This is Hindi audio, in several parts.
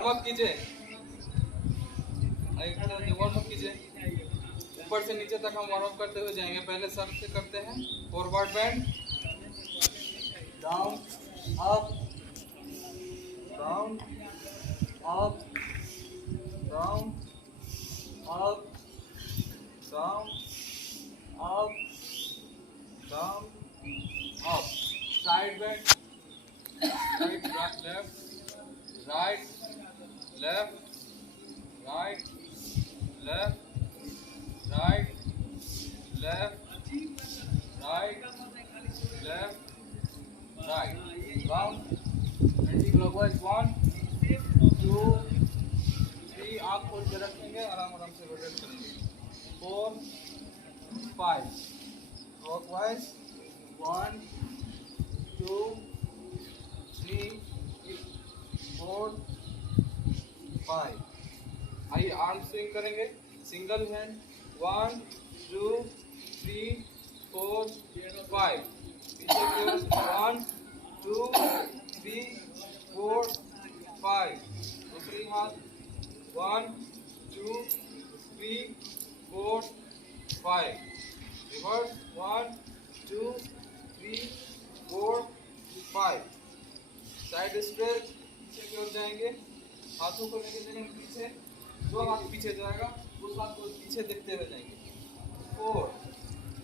वार्म अप कीजिए, वार्म अप कीजिए। ऊपर से नीचे तक हम वार्म अप करते हुए जाएंगे। पहले सर से करते हैं forward bend, down up, down up, down up, down up, down up. Side bend, right left, right left, right left, right left, right left, right. Round anti clockwise 1 2 3, आँख खोल के रखेंगे, आराम आराम से रोटेट करेंगे। 4 5 क्लॉकवाइज 1 2 3 4 5। आइए आर्म स्विंग करेंगे, सिंगल हैंड 1 2 3 4 5। पीछे की ओर 1 2 3 4 5। दूसरी हाथ 1 2 3 4 5। रिवर्स 1 2 3 4 5। साइड स्ट्रेच, पीछे की ओर जाएंगे, हाथों को लेके चलेंगे पीछे, दो हाथ पीछे जाएगा, उस हाथ को पीछे देखते हुए जाएंगे। 4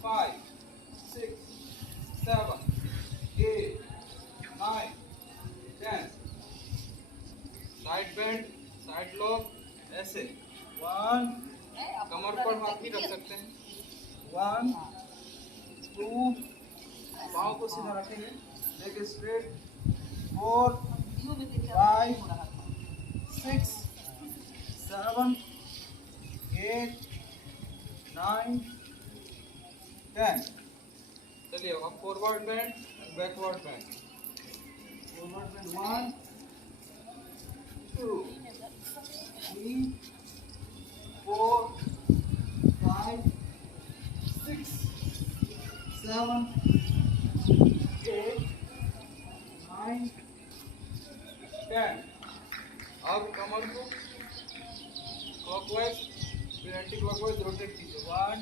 5 6 7 8 9 10। साइड बेंड, साइड लॉक, ऐसे 1, कमर पर हाथ भी रख सकते हैं। 1 2, पाँव को सीधा रखेंगे, लेग स्ट्रेट। 4 5 6 7 8 9 10। चलिए अब forward bend and backward bend. Forward bend 1 2 3 4 5 6 7 8 9 10। अब कमर को क्लॉकवाइज फिर एंटी क्लॉकवाइज रोटेट कीजिए। 1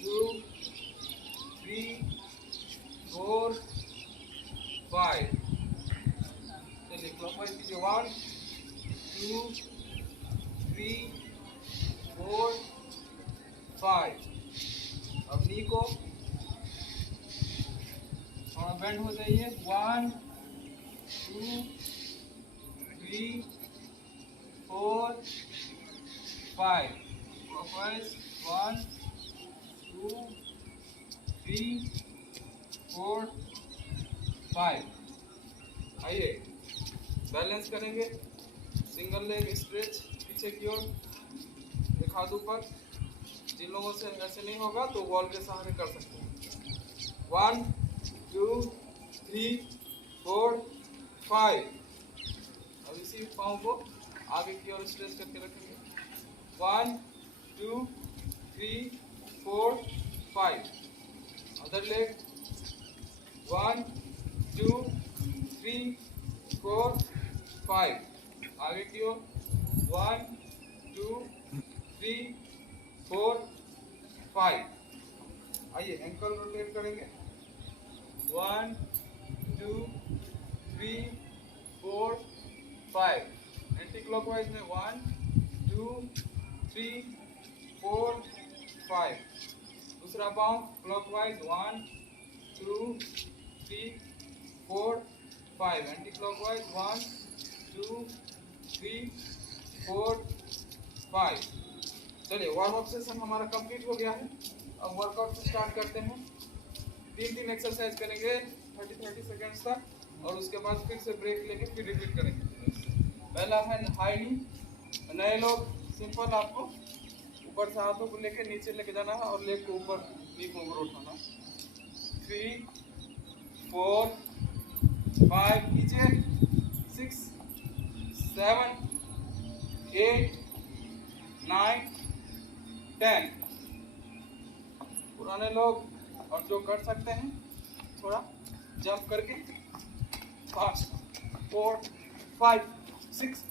2 3 4 5। चलिए क्लॉकवाइज कीजिए। 1 2 3 4 5। अब नी को थोड़ा बेंड हो जाइए। 1 2 3 4 5। क्लॉकवाइज 1 2 3 4 5। आइए बैलेंस करेंगे, सिंगल लेग स्ट्रेच पीछे की ओर, एक हाथ ऊपर। जिन लोगों से ऐसे नहीं होगा तो वॉल के सहारे कर सकते हैं। 1 2 3 4 5। अब इसी पाँव को आगे की ओर स्ट्रेच करके रखेंगे। 1 2 3 4 5। Other leg 1 2 3 4 5। आगे की ओर 1 2 3 4 5। आइए एंकल रोटेट करेंगे। 1 2 3 4 5। एंटी क्लॉकवाइज में 1 2 3 4 5। दूसरा पाँव क्लॉकवाइज 1 2 3 4 5। Anti clockwise 1 2 3 4 5। चलिए वार्म अप सेशन हमारा कंप्लीट हो गया है। अब वर्कआउट से स्टार्ट करते हैं। 3 एक्सरसाइज करेंगे 30 सेकेंड्स तक, और उसके बाद फिर से ब्रेक लेके फिर रिपीट करेंगे। पहला है हाई नी। नए लोग सिंपल, आपको ऊपर से हाथों को लेके नीचे लेके जाना है और लेग को ऊपर, नी को ऊपर उठाना। 3 4 5 कीजिए। 6 7 8 9 10। पुराने लोग और जो कर सकते हैं थोड़ा जंप करके 5 4 5 6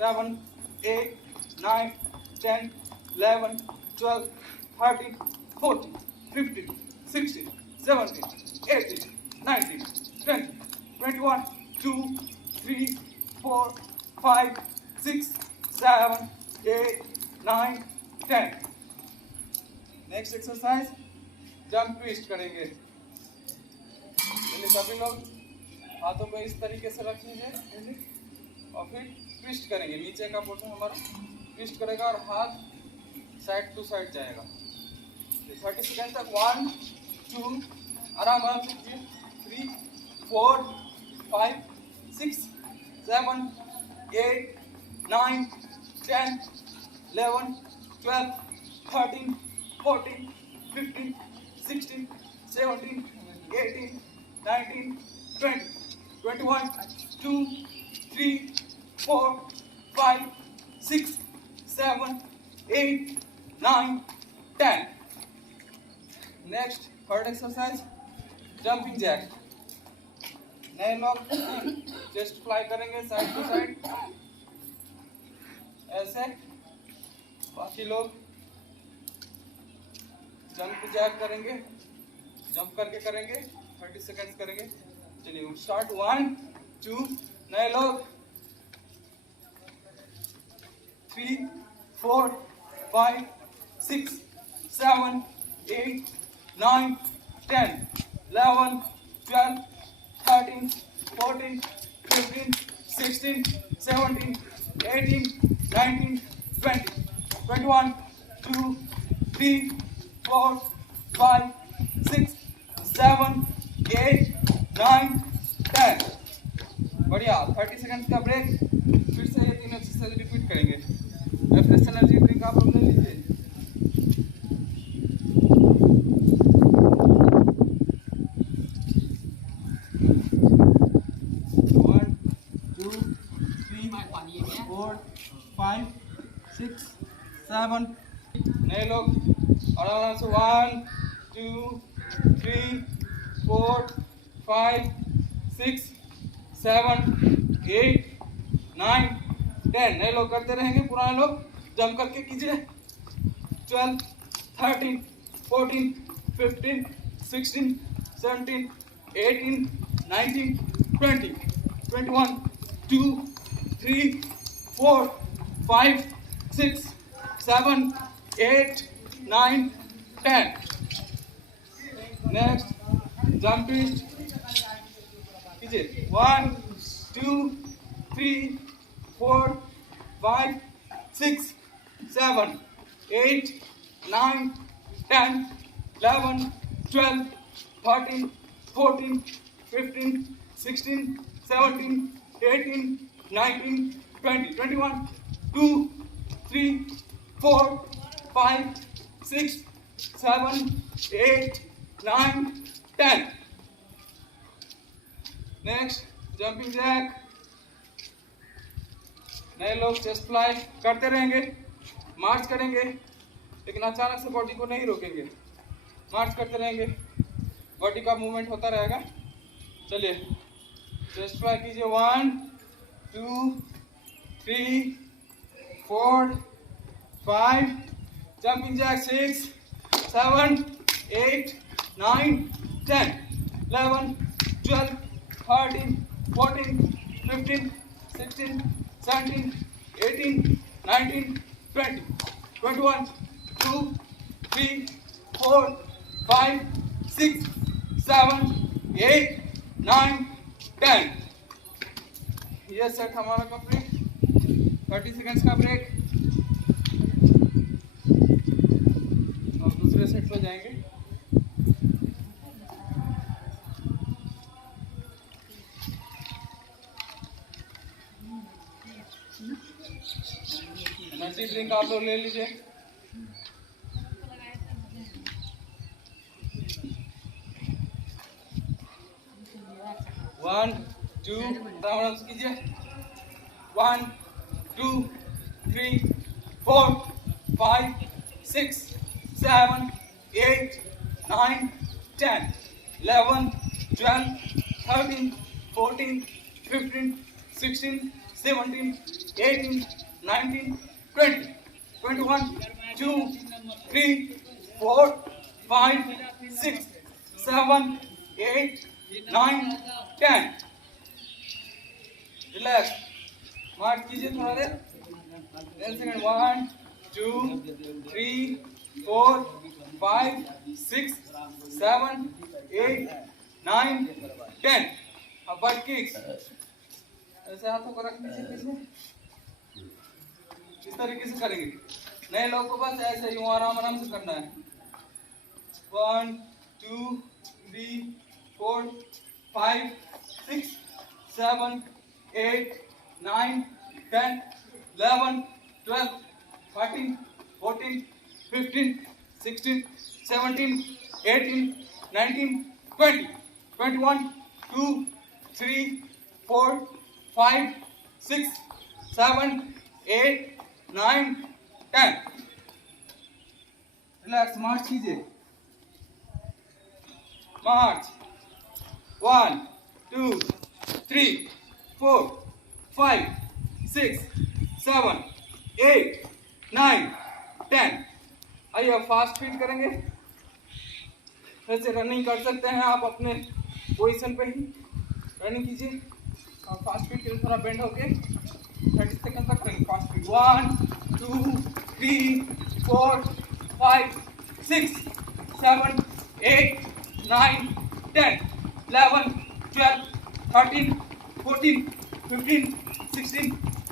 7, 8, 9, 10, 11, 12, 13, 14, 15, 16, 17, 18, 19, 20, 21, 2, 3, 4, 5, 6, 7, 8, 9, 10. नेक्स्ट एक्सरसाइज जंप ट्विस्ट करेंगे। पहले सभी लोग हाथों को इस तरीके से रख लीजिए और फिर ट्विस्ट करेंगे। नीचे का पोर्शन हमारा ट्विस्ट करेगा और हाथ साइड टू साइड जाएगा। 30 सेकेंड तक 1, 2, आराम आराम से कीजिए, 3, 4, 5, 6, 7, 8, 9, 10, 11, 12, 13, 14, 15, 16, 17, 18, 19, 20, 21, 2, 3, 4, 5, 6, 7, 8, 9, 10. Next third exercise jumping jack. नए लोग चेस्ट फ्लाई करेंगे साइड टू साइड ऐसे, बाकी लोग जंप जैक करेंगे, जंप करके करेंगे, 30 सेकेंड्स करेंगे। चलिए स्टार्ट। 1, 2, नए लोग 3, 4, 5, 6, 7, 8, 9, 10, 11, 12, 13, 14, 15, 16, 17, 18, 19, 20, 21, 2, 3, 4, 5, 6, 7, 8, 9, 10. बढ़िया। 30 सेकेंड्स का ब्रेक। फिर से ये तीन एक्सरसाइज रिपीट करेंगे। फ्रेश एनर्जी ड्रिंक आप लोग ले लीजिए। नए लोग आराम से 1, 2, 3, 4, 5, 6, 7, 8, 9, 10. नए लोग करते रहेंगे, पुराने लोग जंप करके कीजिए। 12, 13, 14, 15, 16, 17, 18, 19, 20, 21, 2, 3, 4, 5, 6, 7, 8, 9, 10. नेक्स्ट जंप ट्विस्ट कीजिए। 1, 2, 3, 4, 5, 6, 7, 8, 9, 10, 11, 12, 13, 14, 15, 16, 17, 18, 19, 20, 21, 2, 3, 4, 5, 6, 7, 8, 9, 10. Next jumping jack. नए लोग चेस्ट फ्लाई करते रहेंगे, मार्च करेंगे, लेकिन अचानक से बॉडी को नहीं रोकेंगे। मार्च करते रहेंगे, बॉडी का मूवमेंट होता रहेगा। चलिए चेस्ट फ्लाई कीजिए। 1, 2, 3, 4, 5, जंपिंग जैक 6, 7, 8, 9, 10, 11, 12, 13, 14, 15, 16, 17, 18, 19, 20, 21, 2, 3, 4, 5, 6, 7, 8, 9, 10. ये सेट हमारा कंप्लीट। 30 सेकेंड्स का ब्रेक। अब दूसरे सेट पे जाएंगे। एनर्जी ड्रिंक आप लोग ले लीजिए। वन, टू, आराम से कीजिए। 1, 2, 3, 4, 5, 6, 7, 8, 9, 10, 11, 12, 13, 14, 15, 16, 17, 18, 19, 20, 21, 2, 3, 4, 5, 6, 7, 8, 9, 10. Relax. मार्च कीजिए थोड़ा देर. 10 seconds. 1, 2, 3, 4, 5, 6, 7, 8, 9, 10. अब butt kicks. ऐसे हाथों को रख लीजिए पीछे. इस तरीके से करेंगे. नए लोगों को बस ऐसे यूं आराम आराम से करना है. 1, 2, 3, 4, 5, 6, 7, 8, 9, 10, 11, 12, 13, 14, 15, 16, 17, 18, 19, 20, 21, 2, 3, 4, 5, 6, 7, 8, 9, 10. Relax. March कीजिए. March. 1, 2, 3, 4, 5, 6, 7, 8, 9, 10. आइए अब फास्ट फीट करेंगे. ऐसे रनिंग कर सकते हैं आप अपने पोजीशन पे ही रनिंग कीजिए. और फास्ट फीट के लिए थोड़ा बेंड होके 30 सेकंड तक करेंगे. Fast feet. 1, 2, 3, 4, 5, 6, 7, 8, 9, 10, 11, 12, 13, 14, 15, 16,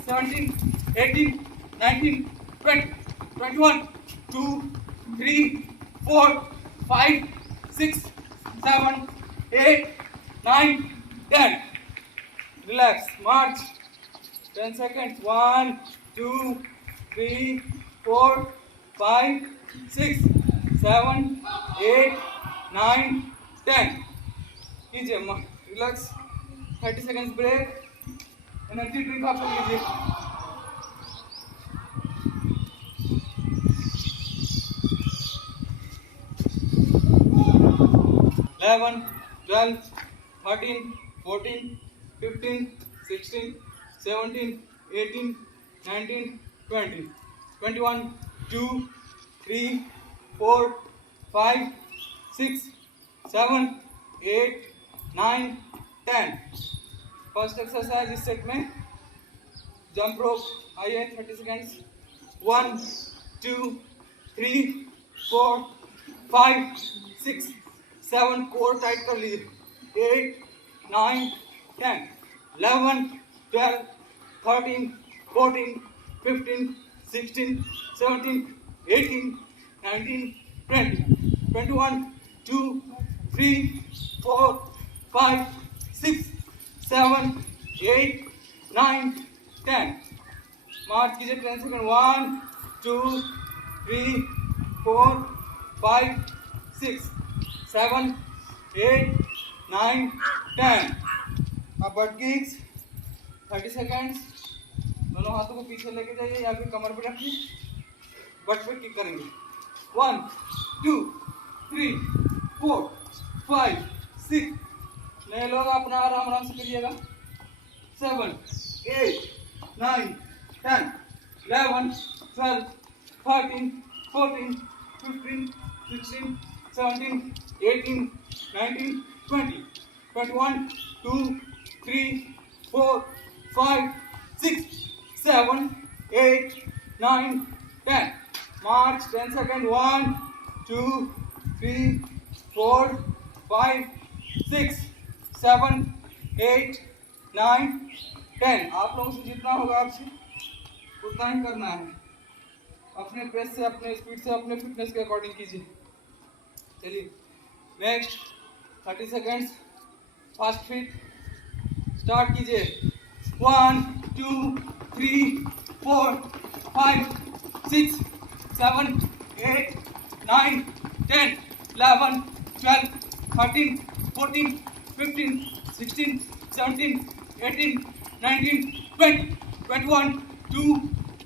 17, 18, 19, 20, 21, 2, 3, 4, 5, 6, 7, 8, 9, 10. Relax. March. 10 seconds. 1, 2, 3, 4, 5, 6, 7, 8, 9, 10. कीजिए. Relax. 30 seconds break. Energy drink आप लीजिए. 11, 12, 13, 14, 15, 16, 17, 18, 19, 20, 21, 2, 3, 4, 5, 6, 7, 8, 9, 10. फर्स्ट एक्सरसाइज इस सेट में जंप रोप. आइए 30 सेकेंड्स. 1, 2, 3, 4, 5, 6, 7. कोर टाइट कर लीजिए. 8, 9, 10, 11, 12, 13, 14, 15, 16, 17, 18, 19, 20, 21, 2, 3, 4, 5, 6, 7, 8, 9, 10. मार्च कीजिए. 10 सेकेंड. 1, 2, 3, 4, 5, 6, 7, 8, 9, 10. अब बट किक्स 30 सेकेंड्स. दोनों हाथों को पीछे लेके जाइए या फिर कमर पे रखिए. बट पे किक करेंगे. 1, 2, 3, 4, 5, 6. नए लोग अपना आराम आराम से करिएगा. 7, 8, 9, 10, 11, 12, 13, 14, 15, 16, 17, 18, 19, 20, 21, 2, 3, 4, 5, 6, 7, 8, 9, 10. March. 10 seconds. 1, 2, 3, 4, 5, 6, 7, 8, 9, 10. आप लोगों से जितना होगा आपसे उतना ही करना है. अपने पेस से, अपने स्पीड से, अपने फिटनेस के अकॉर्डिंग कीजिए. चलिए next 30 seconds. Fast fit start कीजिए. 1, 2, 3, 4, 5, 6, 7, 8, 9, 10, 11, 12, 13, 14, 15, 16, 17, 18, 19, 20, 21, 2,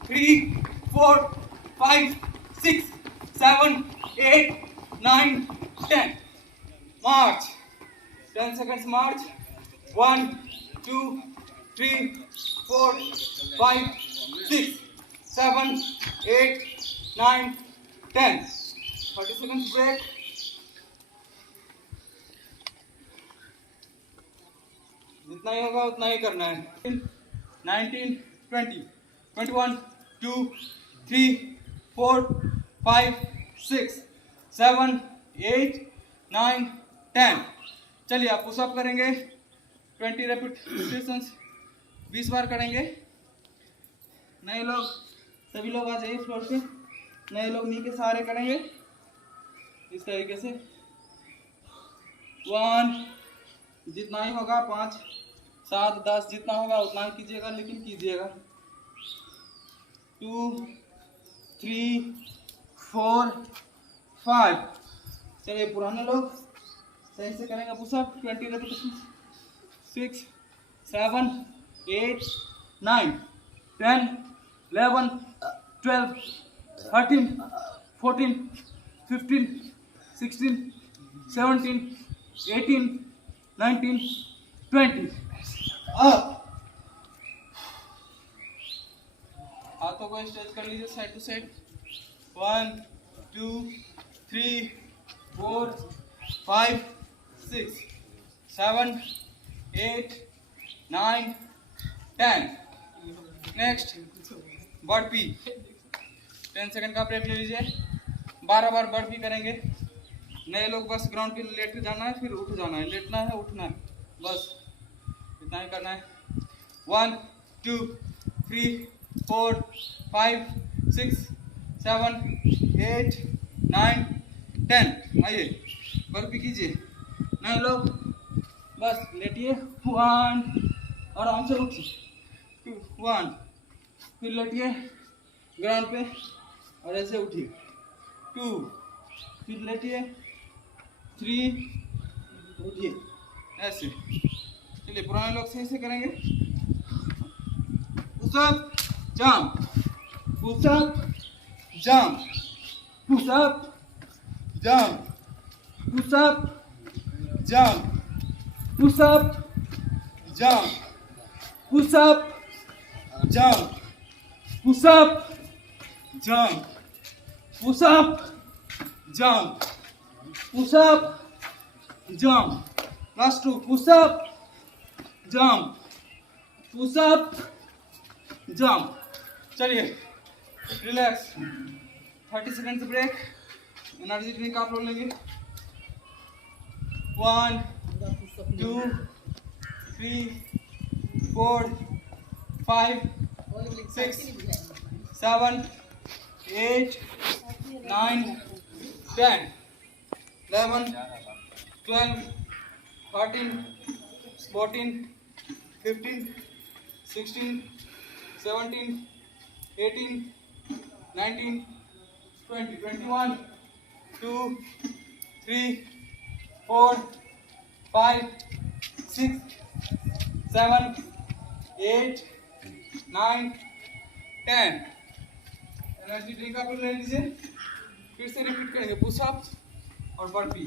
3, 4, 5, 6, 7, 8, 9, 10. March. 10 seconds. March. 1, 2, 3, 4 5 6 7 8 9 10 30 seconds break. जितना ही होगा उतना ही करना है. 19 20 21 2 3 4 5 6 7 8 9 10. चलिए आप पुशअप करेंगे 20 रेपिटेशंस 20 बार करेंगे. नए लोग सभी लोग आ जाइए फ्लोर पे. नए लोग नी के सहारे करेंगे इस तरीके से. 1 जितना ही होगा 5 7 10 जितना होगा उतना ही कीजिएगा, लेकिन कीजिएगा. 2 3 4 5. चलिए पुराने लोग सही से करेंगे पुशअप 20 रेपिटेशन. 6 7 8 9 10 11 12 13 14 15 16 17 18 19 20. अब हाथों को स्ट्रेच कर लीजिए side to side. 1 2 3 4 5 6 7 8 9 10. Next burpee. 10 second का ब्रेक ले लीजिए. 12 बार बर्पी करेंगे. नए लोग बस ग्राउंड पे लेट जाना है, फिर उठ जाना है. लेटना है, उठना है, बस इतना ही करना है. 1 2 3 4 5 6 7 8 9 10. आइए बर्पी कीजिए. नए लोग बस लेटिए. 1 आराम से उठिए. 2 1 फिर लेटिए ग्राउंड पे और ऐसे उठिए. 2 फिर लेटिए. 3 उठिए ऐसे. चलिए पुराने लोग सही से करेंगे. Push up jump, pushup jump, pushup jump, pushup jump, pushup jump, pushup jump, pushup jump, pushup jump, pushup jump. Last 2 push up jump, pushup jump. चलिए relax. 30 second break. Energy drink आप लोग लेंगे. 1 2 3 4 5 6 7 8 9 10 11 12 13 14 15 16 17 18 19 20 21 2 3 4 5 6 7 8 9 10. एनर्जी ड्रिंक आप ले लीजिए. फिर से रिपीट करेंगे पुशअप और बर्पी.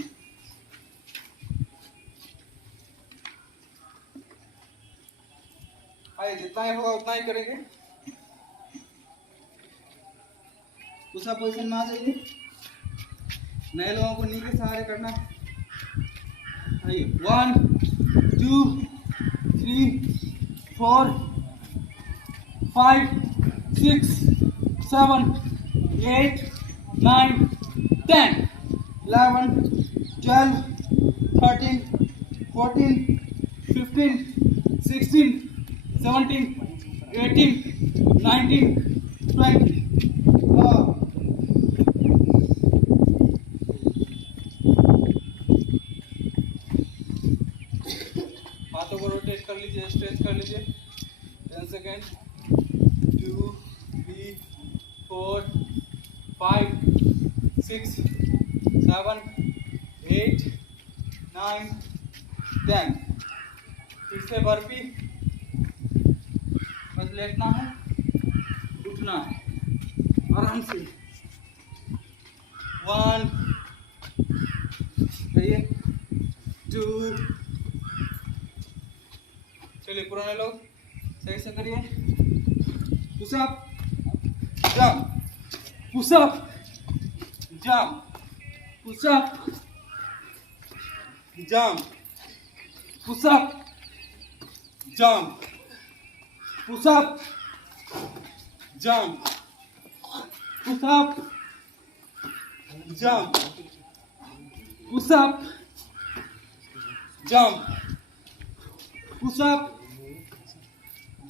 आइए जितना ही होगा उतना ही करेंगे. पुशअप पोजीशन में आ जाइए. नए लोगों को नी के सहारे करना. आइए 1 2 3 4 5 6 7 8 9 10 11 12 13 14 15 16 17 18 19 20. हाथों को रोटेट कर लीजिए, स्ट्रेच कर लीजिए. 10 सेकेंड. 2 3 4 5 6 7 8 9 10. फिर से बर्पी. बस लेटना है, उठना है आराम से. 1 2. चलिए पुराने लोग सही से करिए। Pushup jump, pushup jump, pushup jump, pushup jump, pushup jump, pushup jump, pushup jump, pushup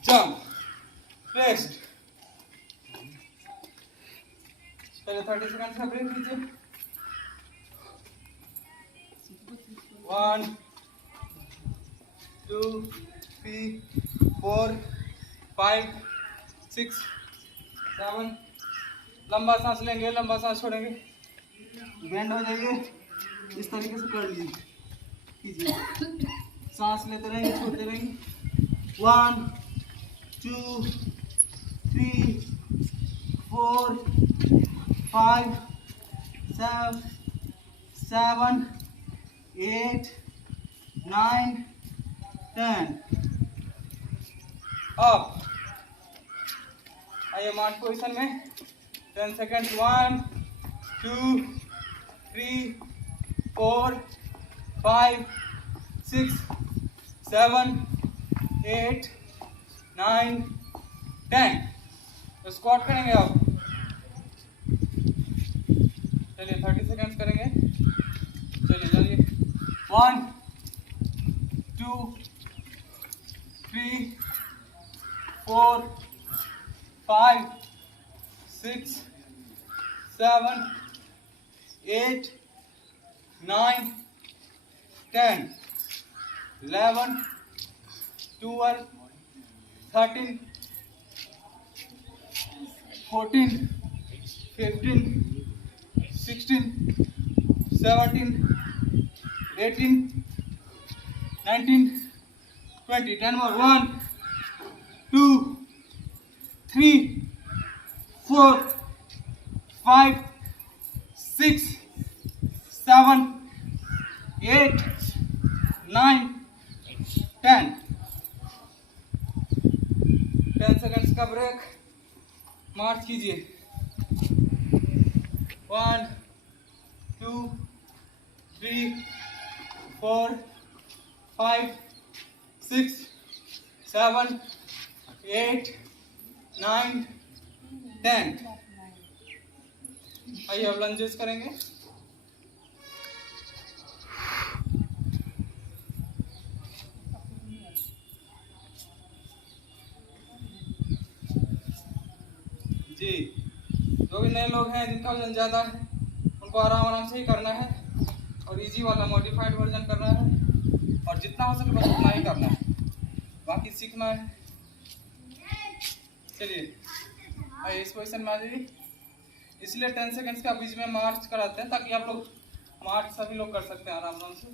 jump, rest. पहले 30 सेकंड का ब्रेक लीजिए। 1 2 3 4 5 6 7। लंबा सांस लेंगे, लंबा सांस छोड़ेंगे, बेंड हो जाइए, इस तरीके से कर लीजिए, कीजिए, सांस लेते रहेंगे, छोड़ते रहेंगे। 1 2 3 4 5 7 8 9 10। अप आइए मार्च पोजिशन में 10 सेकेंड। 1 2 3 4 5 6 7 8 9 10। तो स्क्वाट करेंगे आप। चलिए 30 सेकेंड्स करेंगे। चलिए चलिए 1 2 3 4 5 6 7 8 9 10 11 12 13 14 15 16 17 18 19 20। 10 more। 1 2 3 4 5 6 7 8 9 10। 10 सेकंड्स का ब्रेक। मार्च कीजिए। 1 2 3 4 5 6 7 8 9 10। आइए अब लंजेस करेंगे। जी, जो भी नए लोग हैं जिनका वजन ज़्यादा है उनको आराम आराम से ही करना है और इजी वाला मॉडिफाइड वर्जन करना है और जितना हो सके बस उतना ही करना है, बाकी सीखना है। चलिए आइए इस पोजिशन में आ जाइए। इसलिए 10 सेकेंड्स का बीच में मार्च कराते हैं ताकि आप लोग मार्च सभी लोग कर सकते हैं, आराम आराम से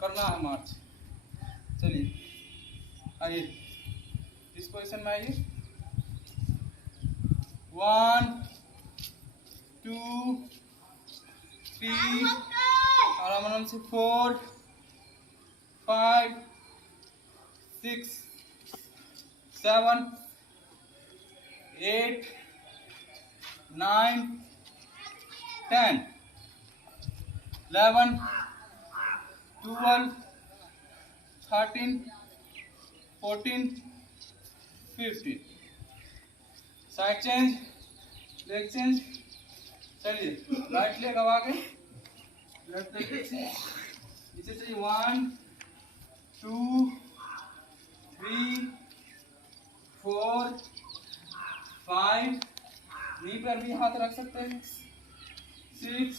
करना है मार्च। चलिए आइए इस पोजिशन में आइए। 1 2 3 आराम आराम से 4 5 6 7 8 9 10 11 12 13 14 15। Side change, leg change. चलिए राइट लेग अब आगे, लेफ्ट लेग पीछे नीचे चाहिए। 1 2 3 4 5। नी पर भी हाथ रख सकते हैं। 6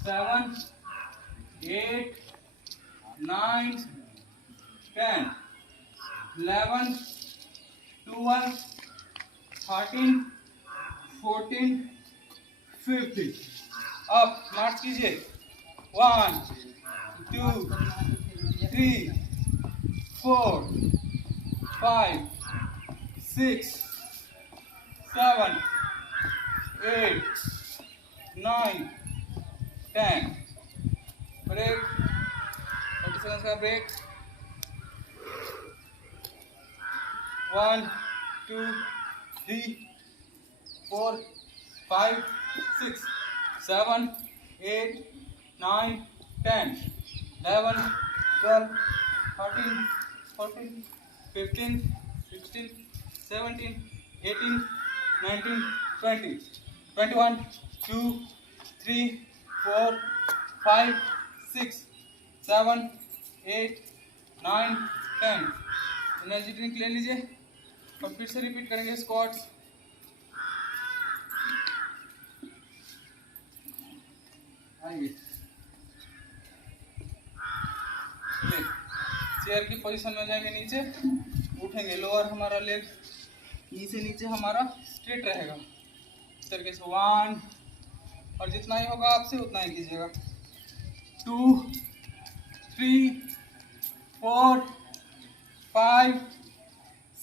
7 8 9 10 11 12 13 14 15। अब मार्च कीजिए। 1 2 3 4 5 6 7 8 9 10। ब्रेक, 30 सेकंड का ब्रेक। 1 2 3 4 5 6 7 8 9 10 11 12 13 14 15 16 17 18 19 20 21 2 3 4 5 6 7 8 9 10 एनर्जी ड्रिंक ले लीजिए और फिर से रिपीट करेंगे स्क्वाट्स। आएंगे चेयर की पोजीशन में जाएंगे, नीचे उठेंगे, लोअर हमारा लेग नीचे नीचे हमारा स्ट्रेट रहेगा इस तरीके से। 1 और जितना ही होगा आपसे उतना ही कीजिएगा। 2 3 4 5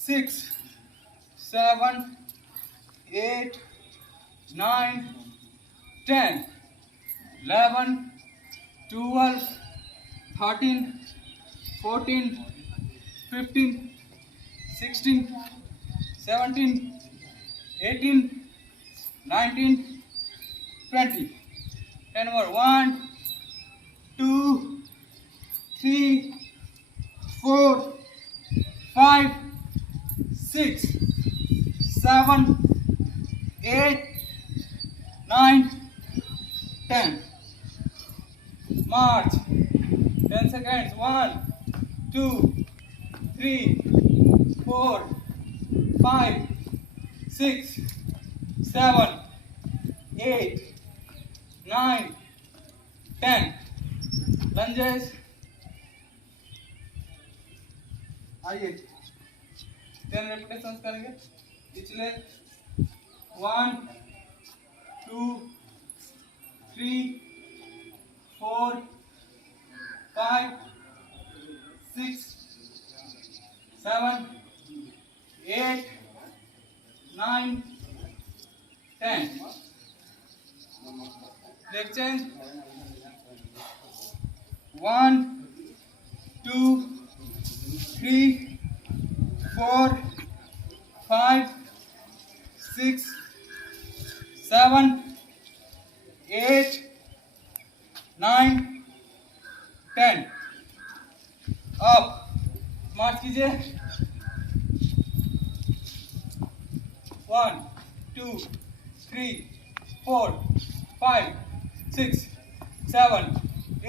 6 7 8 9 10 11 12 13 14 15 16 17 18 19 20 10 more। 1 2 3 4 5 6 7 8 9 10 march 10 seconds। 1 2 3 4 5 6 7 8 9 10 lunges। आइए 10 रेपिटेशंस करेंगे पिछले। 1 2 3 4 5 6 7 8 9 10 leg change। 1 2 3 4 5 6 7 8 9 10 अप मार्च कीजिए। 1 2 3 4 5 6 7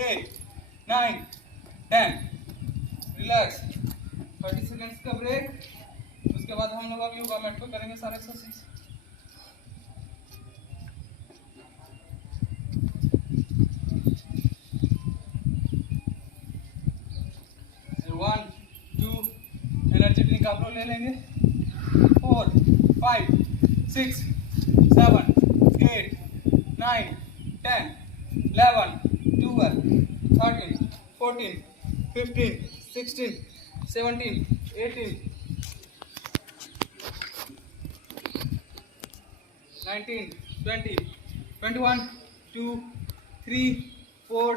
8 9 10 रिलैक्स। 30 सेकेंड्स का ब्रेक, उसके बाद हम लोग अब योगा मैट पे करेंगे सारे exercise. One two energy drink आप लोग ले लेंगे। 4 5 6 7 8 9 10 11 12 13 14 15 16 17 18 19 20 21 2 3 4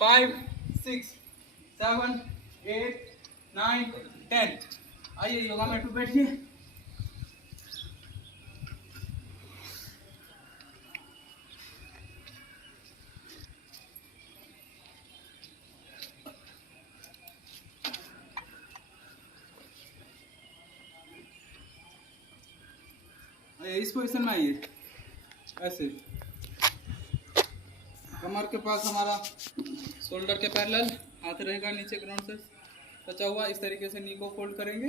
5 6 7 8 9 10 आइए योगा मैट पे बैठिए। इस पोजीशन में आइए, ऐसे कमर के पास हमारा शोल्डर के पैरेलल हाथ रहेगा, नीचे ग्राउंड से बचा हुआ। इस तरीके से नी को फोल्ड करेंगे,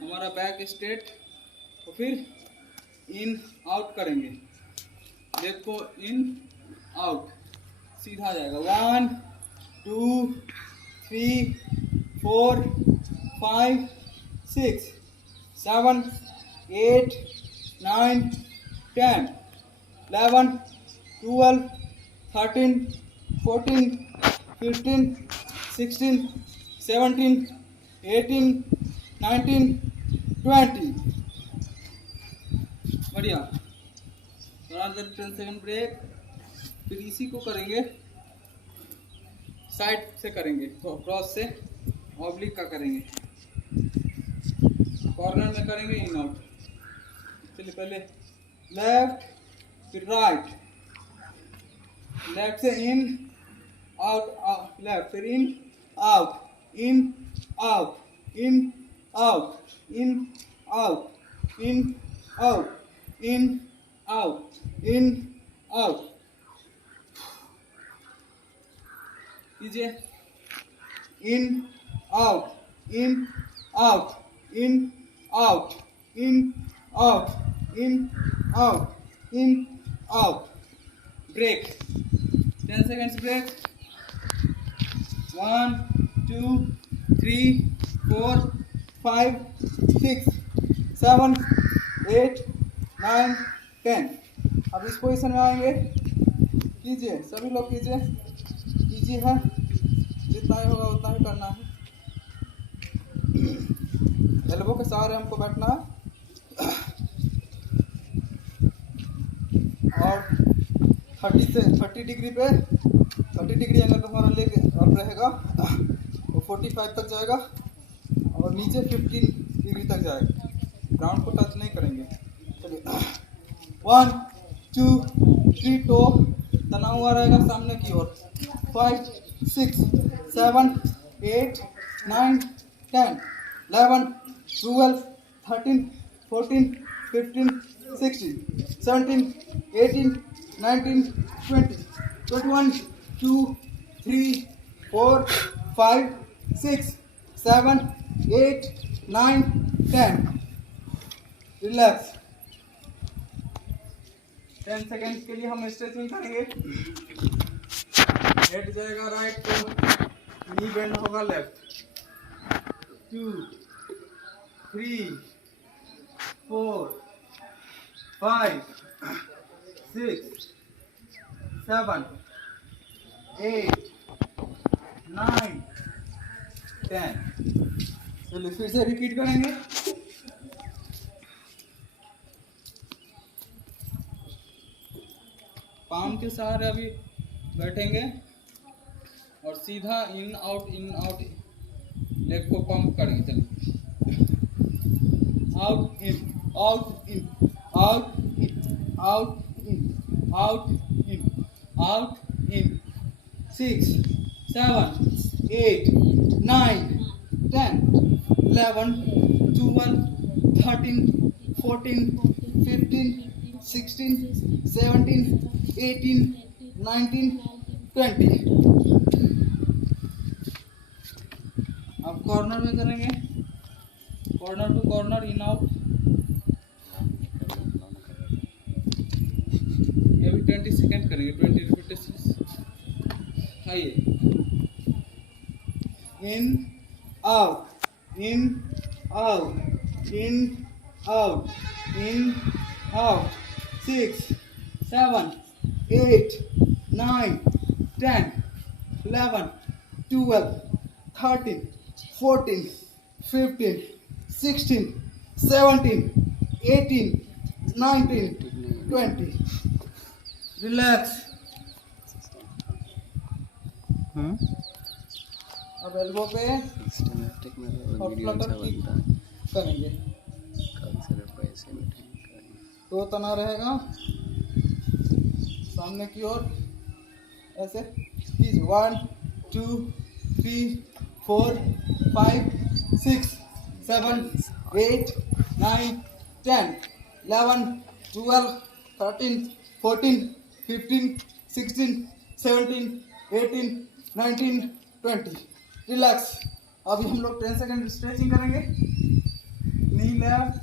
हमारा बैक स्ट्रेट, और फिर इन आउट करेंगे, लेग को इन आउट सीधा जाएगा। 1 2 3 4 5 6 7 8 9 10 11 12 13 14 15 16 17 18 19 20 बढ़िया। थोड़ा देर 10 सेकंड ब्रेक, फिर इसी को करेंगे साइड से करेंगे, तो क्रॉस से ऑब्लिक का करेंगे। कॉर्नर में करेंगे इन आउट। चलिए पहले लेफ्ट फिर राइट, लेफ्ट से इन आउट, लेफ्ट फिर in out, in out, in out, in out, in out, in out, in out कीजिए। In out, in out, in out, in out, in out, in out. Break 10 seconds break. 1 2 3 4 5 6 7 8 9 10। अब इस पोजीशन में आएंगे, कीजिए सभी लोग कीजिए, कीजिए है, जितना ही होगा उतना ही करना है। एल्बो के सहारे हमको बैठना है और 30 डिग्री पे 30 डिग्री एंगल पे हमारा लेग अप रहेगा, वो 45 तक जाएगा और नीचे 15 डिग्री तक जाएगा, ग्राउंड को टच नहीं करेंगे। चलिए 1 2 3 टो तना हुआ रहेगा सामने की ओर। 5 6 7 8 9 10 11 12 13 14 15 16 17 18 19 20 21 2 3 4 5 6 7 8 9 10। रिलैक्स। 10 सेकेंड्स के लिए हम स्ट्रेचिंग करेंगे। हेड जाएगा राइट तो नी बेंड होगा लेफ्ट। 2 3 4 5 6 7 8 9 10। चलिए फिर से रिपीट करेंगे। पाम के सहारे अभी बैठेंगे और सीधा इन आउट लेग को पंप करेंगे। चलिए out in out in out in out in out in out इन। 6 7 8 9 10 11 12 13 14 15 16 17 18 19 20। अब कॉर्नर में करेंगे, corner to corner in out. ये भी 20 सेकेंड करेंगे, 20 रिपीटेशंस। आइए in out in out in out in out. 6 7 8 9 10 11 12 13 14 15 16 17 18 19 20। Relax. अब एल्बो पे और फ्लटर किक करेंगे। तो तना रहेगा सामने की ओर ऐसे कीजिए। 1 2 3 4 5 6 7 8 9 10 11 12 13 14 15 16 17 18 19 20। रिलैक्स। अभी हम लोग 10 सेकेंड स्ट्रेचिंग करेंगे। Knee left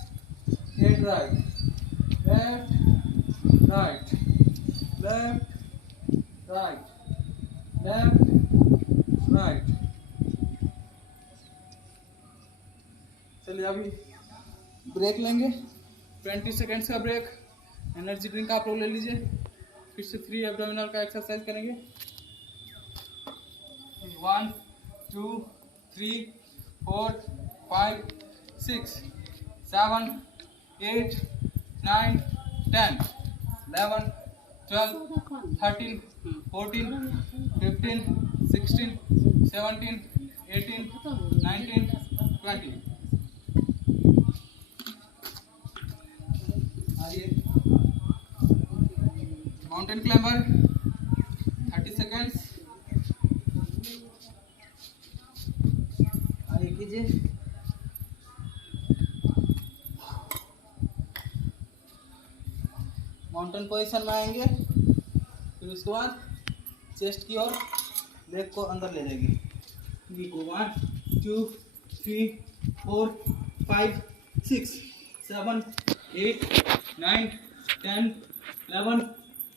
head right, left right, left right, left right. चलिए अभी ब्रेक लेंगे, 20 सेकेंड्स का ब्रेक। एनर्जी ड्रिंक आप लोग ले लीजिए। फिर से 3 एब्डोमिनल का एक्सरसाइज करेंगे। 1 2 3 4 5 6 7 8 9 10 11 12 13 14 15 16 17 18 19 20। आइए माउंटेन क्लाइंबर 30 सेकेंड्स। आइए कीजिए। माउंटेन पोजीशन में आएंगे, फिर उसके बाद चेस्ट की ओर लेग को अंदर ले जाएंगे। 1 2 3 4 5 6 7 8 9 10 11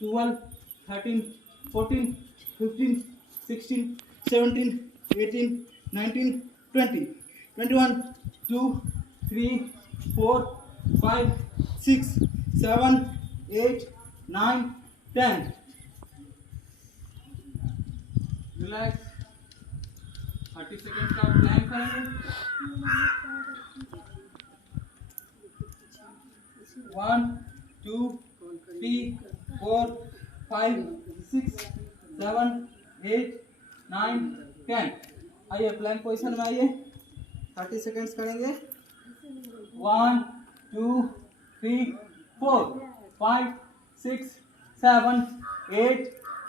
12 13 14 15 16 17 18 19 20 21 2 3 4 5 6 7 8 9 10। रिलैक्स। 30 सेकेंड का प्लैंक करेंगे। 1 2 3 4 5 6 7 8 9 10। आइए प्लैंक पोजीशन में आइए। 30 सेकेंड्स करेंगे। 1 2 3 4 5 6 7 8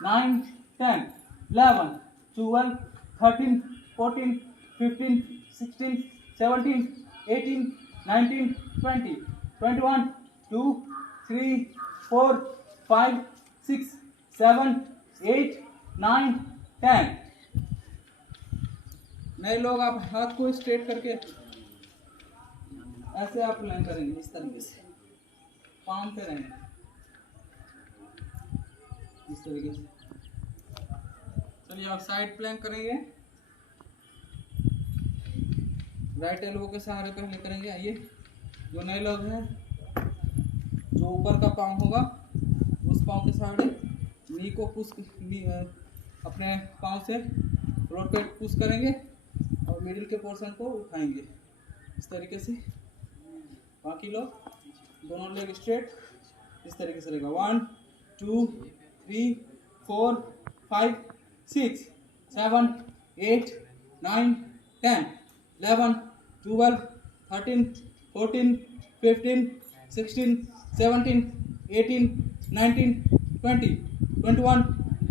9 10 11 12 13 14 15 16 17 18 19 20 21 2 3 4 5 6 7 8 9 10। नए लोग आप हाथ को स्ट्रेट करके ऐसे आप प्लैंक करेंगे, इस तरीके से पाम पे रहेंगे, इस तरीके से। चलिए आप साइड प्लैंक करेंगे। राइट एल्बो के सहारे पहले करेंगे। आइए, जो नए लोग हैं, जो ऊपर का पाँव होगा उस पाँव के सहारे नी को पुश, अपने पाँव से रोड पे पुश करेंगे और मिडिल के पोर्शन को उठाएंगे इस तरीके से। बाकी लोग दोनों लेग स्ट्रेट इस तरीके से रहेगा। 1 2 3 4 5 6 7 8 9 10 11 12 13 14 15 16 17 18 19 20 21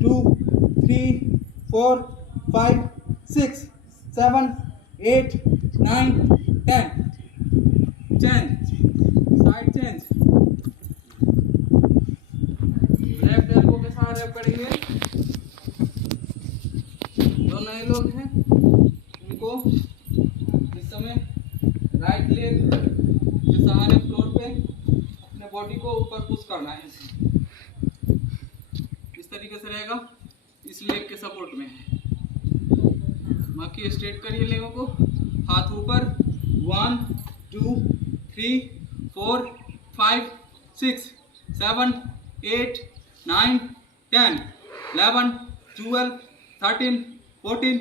2 3 4 5 6 7 8 9 10। Change, side change. Left elbow के सहारे करेंगे। जो नए लोग हैं उनको इस समय राइट लेग के सहारे फ्लोर पे अपने बॉडी को ऊपर पुश करना है। इस तरीके से रहेगा, इस लेग के सपोर्ट में। बाकी स्ट्रेट करिए लेगों को, हाथ ऊपर। 1 2 3 4 5 6 7 8 9 10 11 12 13 14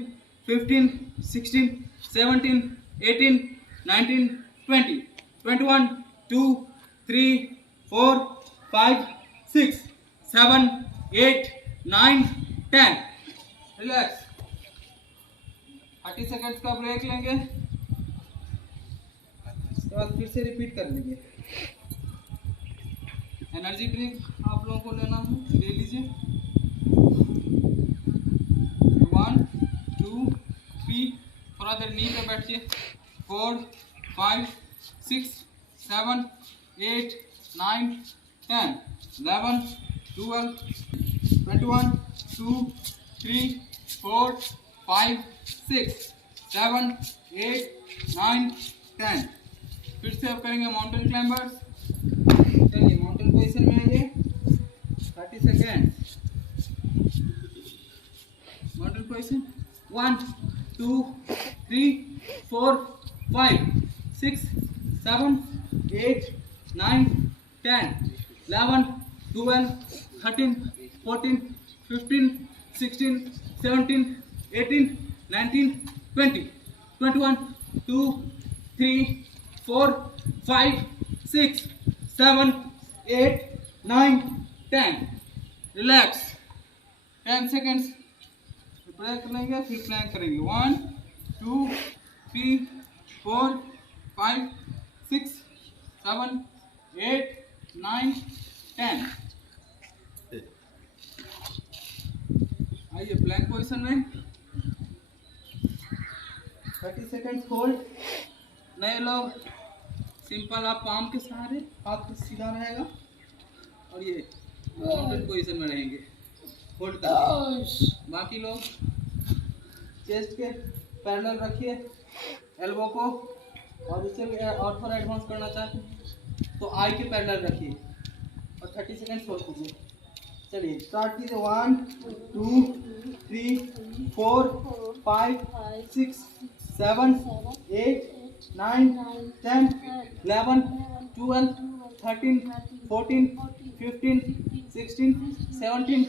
15 16 17 18 19 20 21 2 3 4 5 6 7 8 9 10। रिलैक्स। 30 सेकेंड्स का ब्रेक लेंगे, उसके बाद फिर से रिपीट कर लेंगे। एनर्जी ड्रिंक आप लोगों को लेना है, ले लीजिए। 1 2 3, थोड़ा देर नी पे बैठिए। 4 5 6 7 8 9 10 11 12 21 2 3 4 5 6 7 8 9 10। फिर से अब करेंगे माउंटेन क्लाइंबर्स। चलिए माउंटेन पोजीशन में आइए। 30 second mountain position. 1 2 3 4 5 6 7 8 9 10 11 12 13 14 15 16 17 18 19 20 21 2 3 4 5 6 7 8 9 10। Relax. 10 seconds break लेंगे, फिर प्लैंक करेंगे। 1 2 3 4 5 6 7 8 9 10। आइए प्लैंक पोजीशन में 30 सेकेंड्स होल्ड। नए लोग सिंपल आप पाम के सहारे, हाथ सीधा रहेगा और ये माउंटेन पोजीशन में रहेंगे होल्ड करके। बाकी लोग चेस्ट के पैरेलल रखिए एल्बो को, और इससे भी और थोड़ा एडवांस करना चाहते हैं तो आई के पैरेलल रखिए और 30 सेकेंड्स होल्ड कीजिए। चलिए स्टार्ट कीजिए। 1 2 3 4 5 6 7 8 9 10 11 12 13 14 15 16 17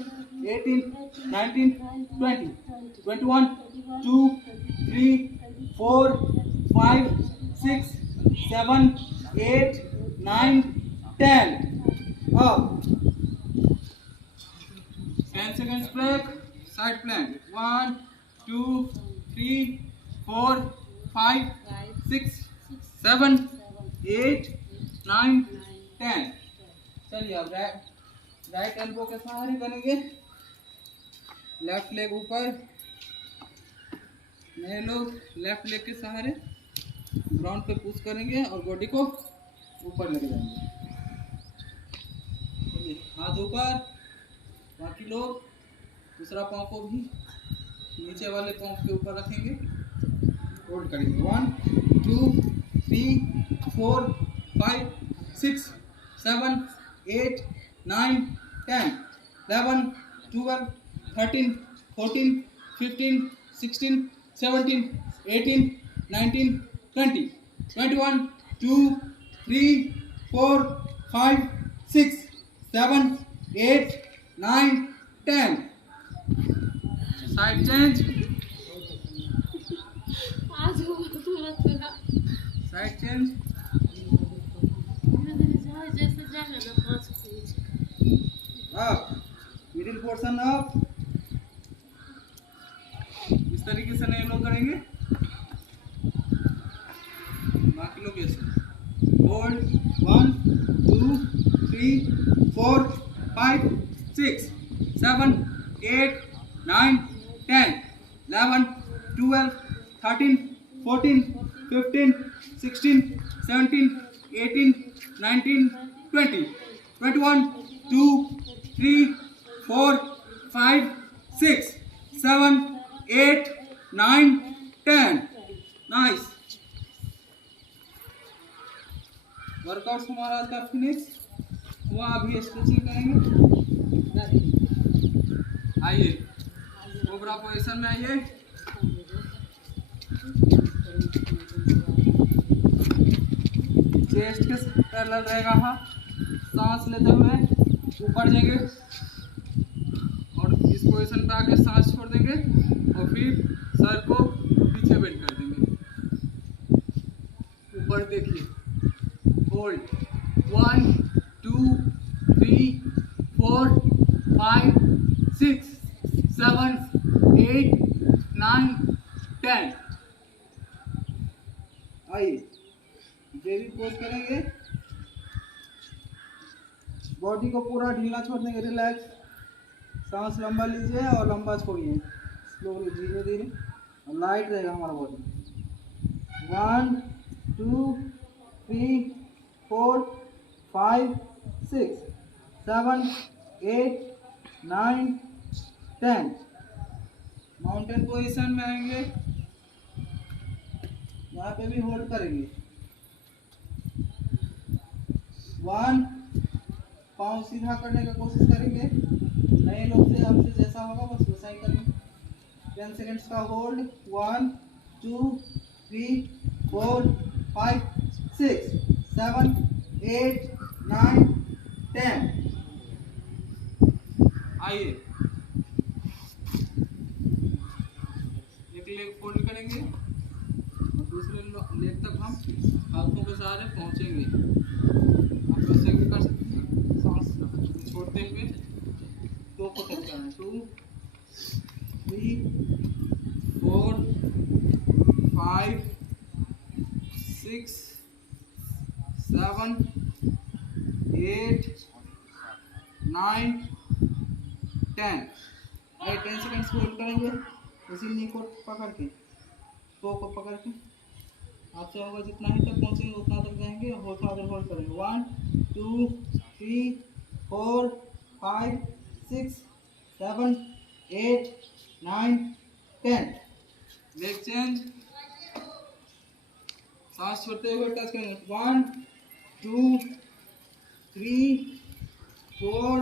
18 19 20 21 2 3 4 5 6 7 8 9 10। Up 10 seconds break. Side plank. 1 2 3 4 5 6 7 8 9 10। चलिए अब राइट एल्बो के सहारे करेंगे, लेफ्ट लेग ऊपर। नए लोग लेफ्ट लेग के सहारे ग्राउंड पे पुश करेंगे और बॉडी को ऊपर लेके जाएंगे। हाथ ऊपर। बाकी लोग दूसरा पाँव को भी नीचे वाले पाँव के ऊपर रखेंगे, होल्ड करेंगे। 1 2 3 4 5 6 7 8 9 10 11 12 13 14 15 16 17 18 19 20 21 2 3 4 5 6 7 8 9 10। Side change. Side change. Up middle portion up. इस तरीके से नए लोग करेंगे, बाकी लोग ऐसे होल्ड। 1 2 3 4 5 6 7 8 9 10 11 12 13 14 15 16 17 18 19 20 21 2 3 4 5 6 7 8 9 10। नाइस। वर्कआउट हमारा आज का फिनिश हुआ। अभी स्ट्रेचिंग करेंगे। आइए कोबरा पोजीशन में आइए। चेस्ट के पैरेलल रहेगा हाथ। सांस लेते हुए ऊपर जाएंगे और इस पोजीशन पे आके सांस छोड़ देंगे और फिर सर को पीछे बेंड कर देंगे। ऊपर देखिए, होल्ड। 1 2 3 4 5 6 7 8 9 10। आइए बेबी पोज करेंगे। बॉडी को पूरा ढीला छोड़ देंगे, रिलैक्स। सांस लंबा लीजिए और लंबा छोड़िए, स्लोली, धीरे धीरे, और लाइट रहेगा हमारा बॉडी। 1 2 3 4 5 6 7 8 9 10। माउंटेन पोजीशन में आएंगे, यहाँ पे भी होल्ड करेंगे। 1 पाँव सीधा करने का कोशिश करेंगे। नए लोग से हमसे जैसा होगा बस वैसा ही करेंगे। 10 सेकेंड्स का होल्ड। 1 2 3 4 5 6 7 8 9 10। आइए एक लेग फोल्ड करेंगे और दूसरे लेग तक हम हाथों के सहारे पहुंचेंगे। आप वैसे भी कर सकते हैं, सांस छोड़ते हुए टो को टच करना है। 2 3 4 5 6 7 8 9 10। 10 सेकेंड्स होल्ड करेंगे इसी नी को पकड़ के, टो को पकड़ के। आपसे होगा जितना ही तक पहुंचेंगे उतना तक जाएंगे और थोड़ा देर होल्ड करेंगे। 1 2 3 4 5 6 7 8 9 10। लेग चेंज, सांस छोड़ते हुए टच करेंगे। 1 2 3 4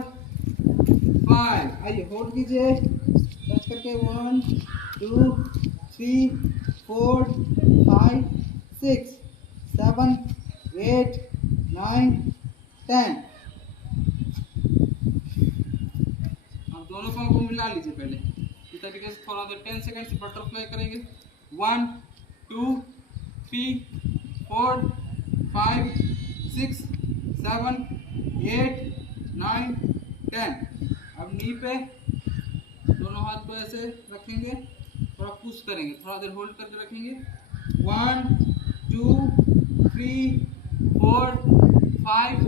5। आइए होल्ड कीजिए टच करके। 1 2 3 4 5 6 7 8 9 10। अब दोनों पाँव को मिला लीजिए पहले इस तरीके से। थोड़ा देर 10 सेकेंड बटरफ्लाई करेंगे। 1 2 3 4 5 6 7 8 9 10। अब नी पे दोनों हाथ को ऐसे रखेंगे, थोड़ा पुश करेंगे, थोड़ा देर होल्ड करके रखेंगे। 1 2 3 4 5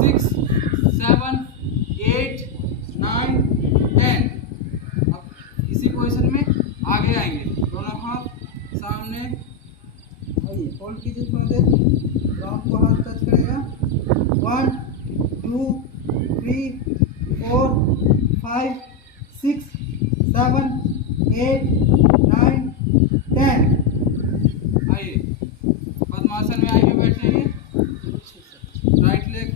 6 7 8 9 10। अब इसी पोजीशन में आगे आएंगे, दोनों हाथ सामने। आइए होल्ड कीजिए थोड़ा देर, ग्राउंड को हाथ टच करेगा। 1 2 3 4 5 6 7 8 9 10। आइए पद्मासन में आइए, बैठ जाइए। राइट लेग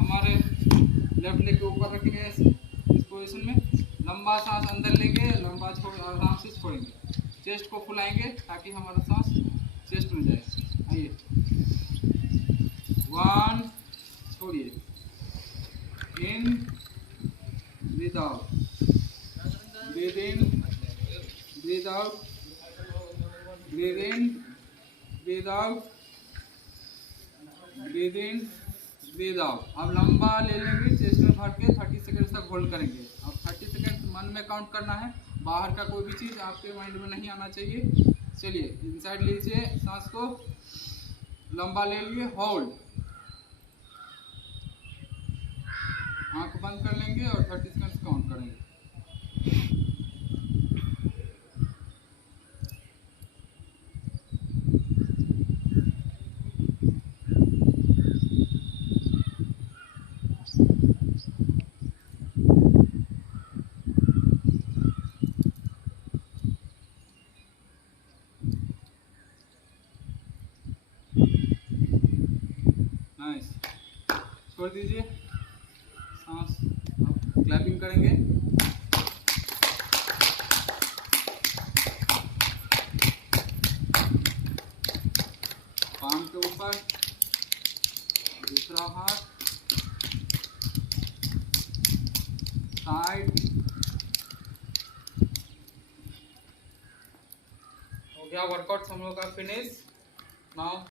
हमारे लेफ्ट लेग के ऊपर रखेंगे ऐसे इस पोजीशन में। लंबा सांस अंदर लेंगे, लंबा छोड़ आराम से छोड़ेंगे। चेस्ट को फुलाएंगे ताकि हमारा सांस चेस्ट में जाए। आइए 1 छोड़िए, इन ब्रीथ आउट, ब्रीथ इन ब्रीथ आउट, ब्रीथ इन ब्रीथ आउट, ब्रीथ इन ब्रीथ आउट। अब लंबा ले लेंगे, चेस्ट में भर के 30 सेकंड तक होल्ड करेंगे। अब 30 सेकंड मन में काउंट करना है, बाहर का कोई भी चीज़ आपके माइंड में नहीं आना चाहिए। चलिए इनसाइड लीजिए, सांस को लंबा ले लिए, होल्ड, आंख बंद कर लेंगे और 30 सेकंड काउंट करेंगे। नाइस, छोड़ दीजिए सांस। अब क्लैपिंग करेंगे। पाम के ऊपर, दूसरा हाथ साइड। हो गया वर्कआउट हम लोग का फिनिश। नाउ